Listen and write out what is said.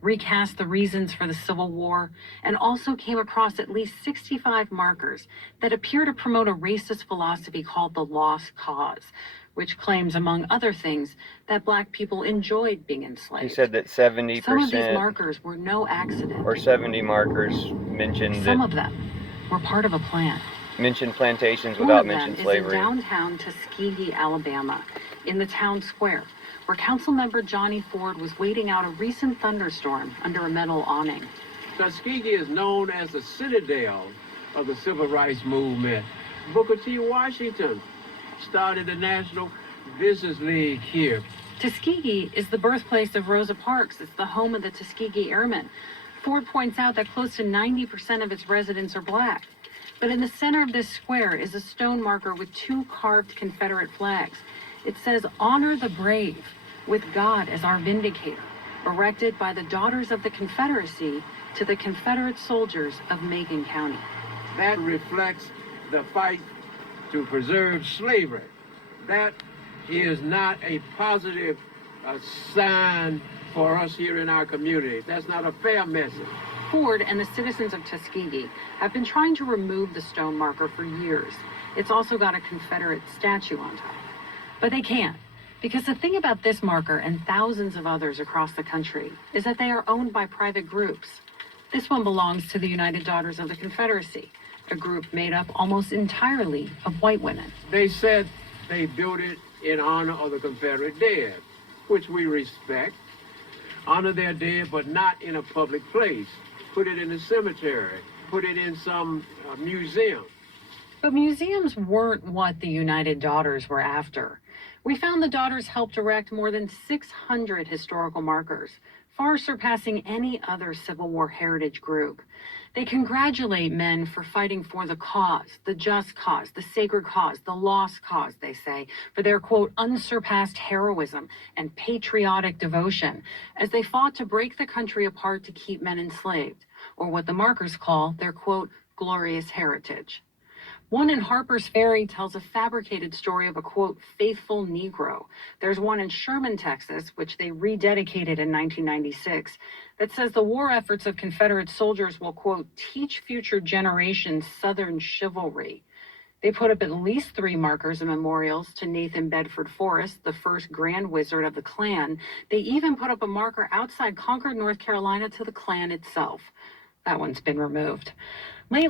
recast the reasons for the Civil War, and also came across at least 65 markers that appear to promote a racist philosophy called the lost cause, which claims, among other things, that Black people enjoyed being enslaved. He said that 70% Some of these markers were no accident. or 70 markers mentioned Some of them were part of a plan. Mentioned plantations without One mentioning of them slavery. is in downtown Tuskegee, Alabama, in the town square, where Councilmember Johnny Ford was waiting out a recent thunderstorm under a metal awning. Tuskegee is known as the citadel of the civil rights movement. Booker T. Washington started the National Business League here. Tuskegee is the birthplace of Rosa Parks. It's the home of the Tuskegee Airmen. Ford points out that close to 90% of its residents are Black. But in the center of this square is a stone marker with two carved Confederate flags. It says, "Honor the brave, with God as our vindicator," erected by the Daughters of the Confederacy to the Confederate soldiers of Macon County. That reflects the fight to preserve slavery. That is not a positive sign for us here in our community. That's not a fair message. Ford and the citizens of Tuskegee have been trying to remove the stone marker for years. It's also got a Confederate statue on top. But they can't, because the thing about this marker and thousands of others across the country is that they are owned by private groups. This one belongs to the United Daughters of the Confederacy, a group made up almost entirely of white women. They said they built it in honor of the Confederate dead, which we respect. Honor their dead, but not in a public place. Put it in a cemetery. Put it in some museum. But museums weren't what the United Daughters were after. We found the Daughters helped erect more than 600 historical markers, far surpassing any other Civil War heritage group. They congratulate men for fighting for the cause, the just cause, the sacred cause, the lost cause, they say, for their, quote, unsurpassed heroism and patriotic devotion as they fought to break the country apart to keep men enslaved, or what the markers call their, quote, glorious heritage. One in Harper's Ferry tells a fabricated story of a, quote, faithful Negro. There's one in Sherman, Texas, which they rededicated in 1996, that says the war efforts of Confederate soldiers will, quote, teach future generations Southern chivalry. They put up at least 3 markers and memorials to Nathan Bedford Forrest, the first Grand Wizard of the Klan. They even put up a marker outside Concord, North Carolina, to the Klan itself. That one's been removed. Lately,